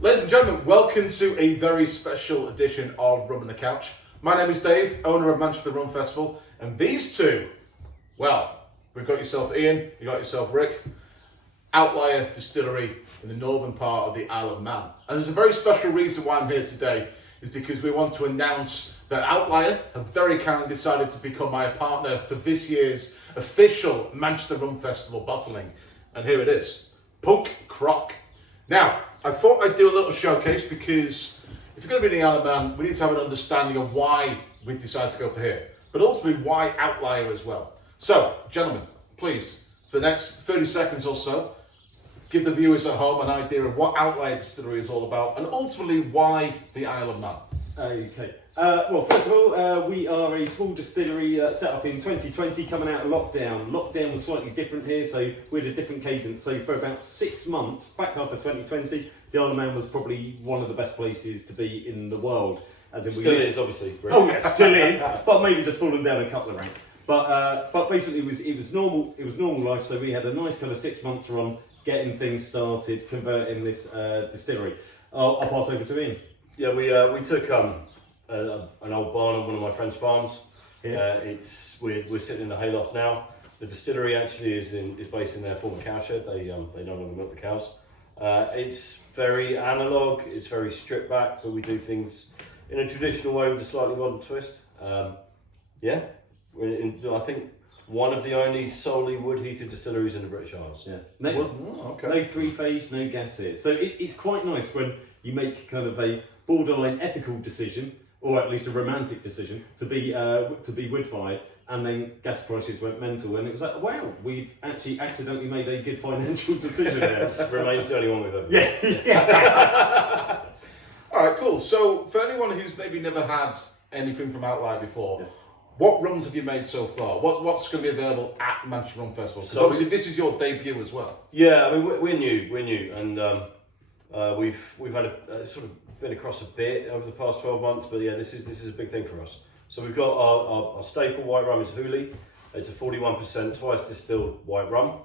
Ladies and gentlemen, welcome to a very special edition of Rum on the Couch. My name is Dave, owner of Manchester Rum Festival, and these two, well, we've got yourself Ian, you got yourself Rick, Outlier Distillery in the northern part of the Isle of Man. And there's a very special reason why I'm here today, is because we want to announce that Outlier have very kindly decided to become my partner for this year's official Manchester Rum Festival bottling. And here it is, Punk Croc. Now, I thought I'd do a little showcase because if you're going to be in the Isle of Man, we need to have an understanding of why we decided to go for here, but ultimately why Outlier as well. So, gentlemen, please, for the next 30 seconds or so, give the viewers at home an idea of what Outlier Distillery is all about and ultimately why the Isle of Man. Okay. Well, first of all, we are a small distillery set up in 2020, coming out of lockdown. Lockdown was slightly different here, so we had a different cadence. So for about 6 months, back half of 2020, the Isle of Man was probably one of the best places to be in the world. As in still is, obviously. Really. Oh, yeah, still is, but maybe just fallen down a couple of ranks. But basically, it was normal. It was normal life. So we had a nice kind of 6 months run, getting things started, converting this distillery. I'll pass over to Ian. Yeah, we took an old barn on one of my friend's farms. Yeah. We're sitting in the hayloft now. The distillery actually is based in their former cow shed. They no longer milk the cows. It's very analog. It's very stripped back, but we do things in a traditional way with a slightly modern twist. Yeah, I think one of the only solely wood heated distilleries in the British Isles. Yeah. No three-phase, no gas here. So it's quite nice when you make kind of a borderline ethical decision, or at least a romantic decision, to be wood-fired, and then gas prices went mental, and it was like, wow, we've actually accidentally made a good financial decision there. Remains the only one we've ever made. Yeah. All right, cool. So for anyone who's maybe never had anything from Outlier before, what rums have you made so far? What's going to be available at Manchester Rum Festival? Because obviously this is your debut as well. Yeah, I mean we're new, and we've had a sort of been across a bit over the past 12 months, but yeah, this is a big thing for us. So we've got our staple white rum is Hooley. It's a 41% twice distilled white rum.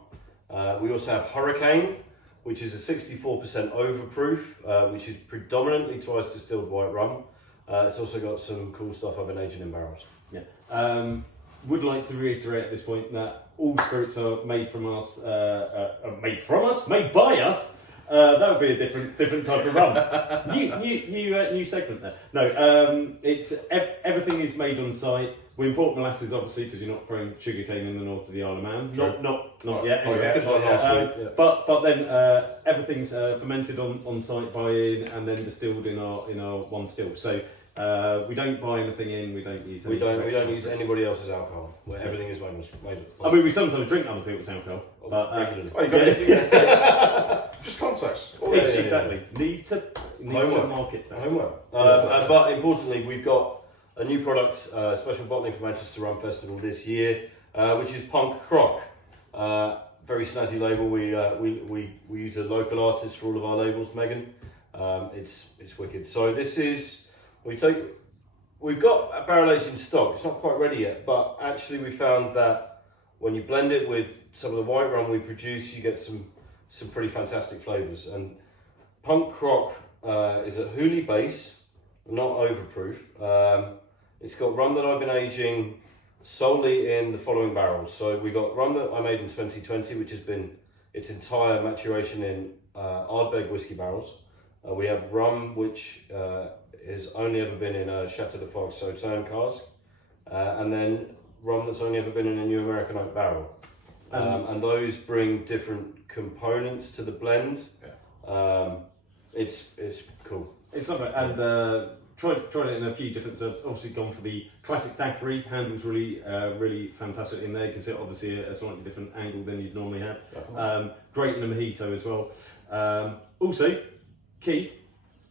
We also have Hurricane, which is a 64% overproof, which is predominantly twice distilled white rum. It's also got some cool stuff I've been aging in barrels. Yeah. Would like to reiterate at this point that all spirits are made from us, made by us. That would be a different type of rum. New segment there. No, it's everything is made on site. We import molasses, obviously, because you're not growing sugarcane in the north of the Isle of Man. Not yet. Anyway. But then everything's fermented on site by Ian and then distilled in our one still. So we don't buy anything in. We don't use. We don't use anybody else's alcohol. Where everything is made. I mean, we sometimes drink other people's alcohol, but regularly. Just context. Exactly. Need to market that. Homework. But importantly, we've got a new product, special bottling for Manchester Rum Festival this year, which is Punk Croc. Very snazzy label. We use a local artist for all of our labels, Megan. It's wicked. So this is we've got a barrel aged in stock. It's not quite ready yet, but actually we found that when you blend it with some of the white rum we produce, you get some pretty fantastic flavours. And Punk Croc is a Hooley base, not overproof. It's got rum that I've been aging solely in the following barrels. So we got rum that I made in 2020, which has been its entire maturation in Ardbeg whiskey barrels. We have rum which has only ever been in a Chateau de Fox Sauternes cask, and then rum that's only ever been in a New American Oak barrel. And those bring different components to the blend. Yeah. It's cool. It's not bad. And tried it in a few different serves. Obviously gone for the classic daiquiri. Handle's really fantastic in there. Gives it obviously a slightly different angle than you'd normally have. Great in a mojito as well. Also, key,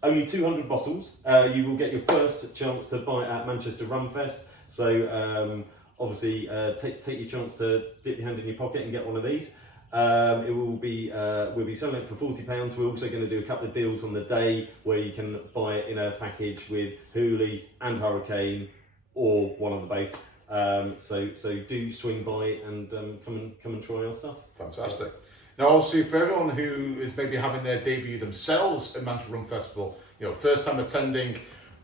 only 200 bottles. You will get your first chance to buy it at Manchester Rum Fest. So obviously take your chance to dip your hand in your pocket and get one of these. We'll be selling it for £40. We're also going to do a couple of deals on the day where you can buy it in a package with Hooley and Hurricane, or one of the both. So do swing by and come and try our stuff. Fantastic. Now, obviously, for everyone who is maybe having their debut themselves at Manchester Rum Festival, first time attending,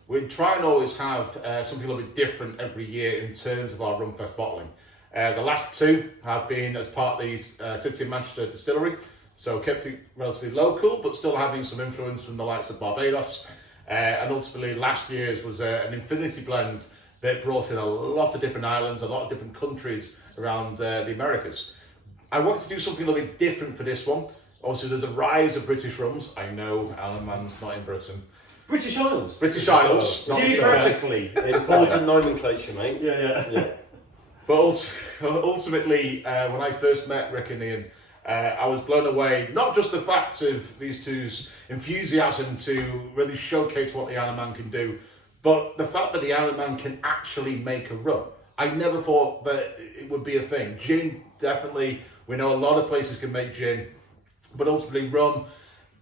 we try and always have something a little bit different every year in terms of our Rum Fest bottling. The last two have been as part of the City of Manchester distillery, so kept it relatively local, but still having some influence from the likes of Barbados. And ultimately, last year's was an infinity blend that brought in a lot of different islands, a lot of different countries around the Americas. I wanted to do something a little bit different for this one. Obviously, there's a rise of British rums. I know Alan Mann's not in Britain. British Isles. British Isles. Not geographically, important nomenclature, mate. Yeah. But ultimately, when I first met Rick and Ian, I was blown away, not just the fact of these two's enthusiasm to really showcase what the Isle of Man can do, but the fact that the Isle of Man can actually make a rum. I never thought that it would be a thing. Gin, definitely. We know a lot of places can make gin, but ultimately rum,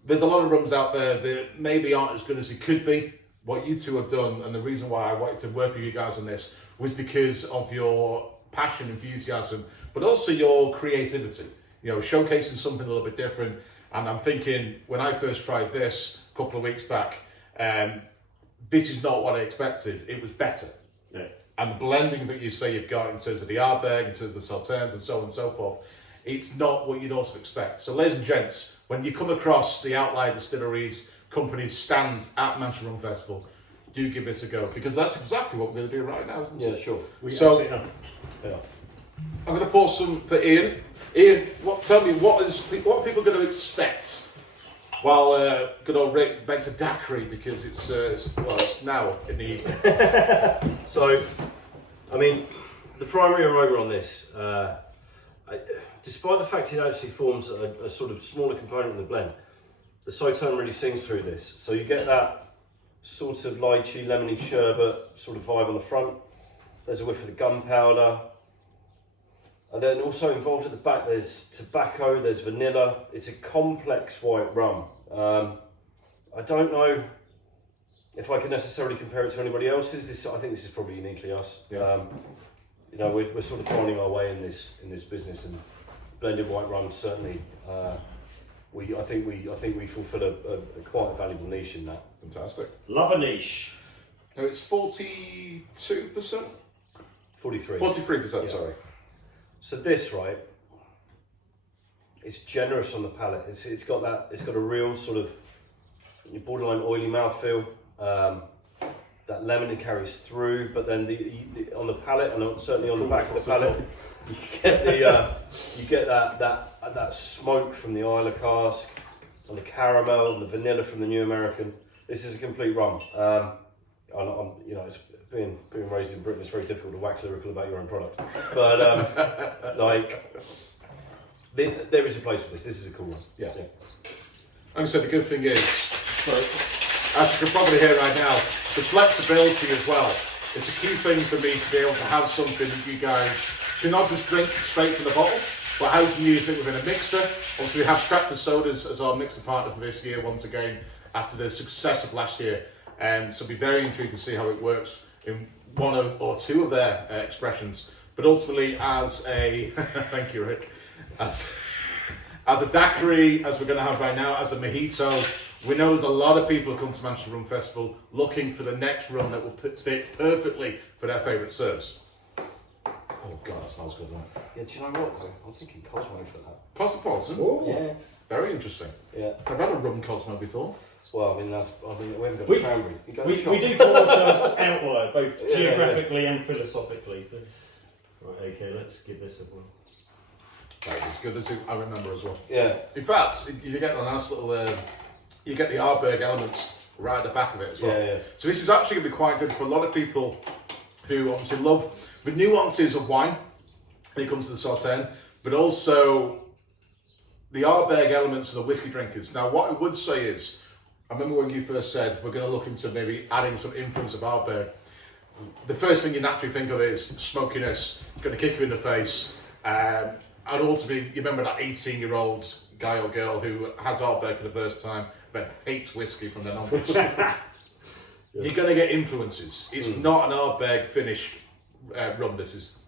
there's a lot of rums out there that maybe aren't as good as it could be. What you two have done, and the reason why I wanted to work with you guys on this, was because of your passion, enthusiasm, but also your creativity. Showcasing something a little bit different. And I'm thinking, when I first tried this a couple of weeks back, this is not what I expected. It was better. Yeah. And the blending that you say you've got in terms of the Ardbeg, in terms of the Sauternes, and so on and so forth, it's not what you'd also expect. So, ladies and gents, when you come across the Outlier Distilleries Company's stand at Manchester Rum Festival, do give this a go, because that's exactly what we're going to do right now, isn't it? Yeah, sure. I'm going to pour some for Ian. Ian, tell me, what are people going to expect while good old Rick makes a daiquiri, because it's now in the evening. So, I mean, the primary aroma on this, despite the fact it actually forms a sort of smaller component in the blend, the Sauterne really sings through this. So you get that sort of lychee, lemony sherbet sort of vibe on the front. There's a whiff of the gunpowder. And then also involved at the back, there's tobacco, there's vanilla. It's a complex white rum. I don't know if I can necessarily compare it to anybody else's. I think this is probably uniquely us. Yeah. We're sort of finding our way in this business, and blended white rum certainly. I think we fulfil a quite a valuable niche in that. Fantastic. Love a niche. No, it's 42%? 43. 43%, Yeah. sorry. So this, right, it's generous on the palate. It's got a real sort of borderline oily mouthfeel. That lemon it carries through, but then the on the palate, and certainly on the back of the palate, you get that smoke from the Isla cask, and the caramel and the vanilla from the New American. This is a complete rum. It's being raised in Britain, it's very difficult to wax lyrical about your own product. But there is a place for this. This is a cool one. Yeah. Like I said, the good thing is, as you can probably hear right now, the flexibility as well. It's a key thing for me to be able to have something that you guys can not just drink straight from the bottle, but how to use it within a mixer. Obviously, we have Stratford Sodas as our mixer partner for this year once again, after the success of last year. So be very intrigued to see how it works in one or two of their expressions. But ultimately, as a thank you, Rick, as a daiquiri, as we're going to have right now, as a mojito, we know there's a lot of people who come to Manchester Rum Festival looking for the next rum that will fit perfectly for their favourite serves. Oh God, that smells good, doesn't it? Yeah, do you know what though? I'm thinking Cosmo for that. Cosmopolitan? Yeah. Very interesting. Yeah. I've had a rum Cosmo before. Well, we haven't got a cranberry. We do call ourselves Outlier, both geographically and philosophically. So, right, okay, let's give this a whirl. Right, as good as I remember as well. Yeah. In fact, you get a nice little, you get the Ardbeg elements right at the back of it as well. Yeah. So this is actually going to be quite good for a lot of people who obviously love the nuances of wine when it comes to the Sauterne, but also the Ardbeg elements of the whiskey drinkers. Now, what I would say is, I remember when you first said we're going to look into maybe adding some influence of Ardbeg. The first thing you naturally think of is smokiness, going to kick you in the face. And also, you remember that 18-year-old guy or girl who has Ardbeg for the first time but hates whiskey from then onwards. You're going to get influences. It's not an Ardbeg finished rum. This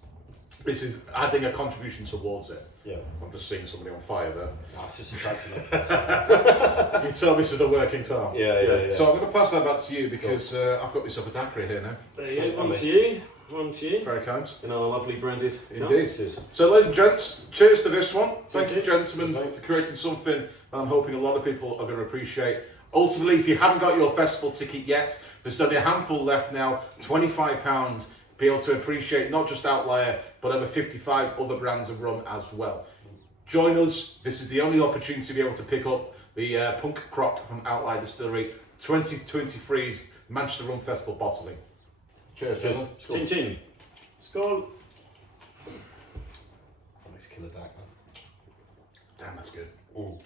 is adding a contribution towards it. Yeah. I'm just seeing somebody on fire there. No, it's just a tractor. You tell me this is a working farm. Yeah. So I'm going to pass that back to you because I've got myself a daiquiri here now. There you go. One to you. One to you. Very kind. In our lovely branded Indeed. cups. So ladies and gents, cheers to this one. Thank Cheers. you gentlemen for creating something that I'm hoping a lot of people are going to appreciate. Ultimately, if you haven't got your festival ticket yet, there's only a handful left now, £25, be able to appreciate not just Outlier, but over 55 other brands of rum as well. Join us. This is the only opportunity to be able to pick up the Punk Croc from Outlier Distillery 2023's Manchester Rum Festival bottling. Cheers, gentlemen. Chin chin. Skål. Nice killer dark. Damn, that's good. Mm.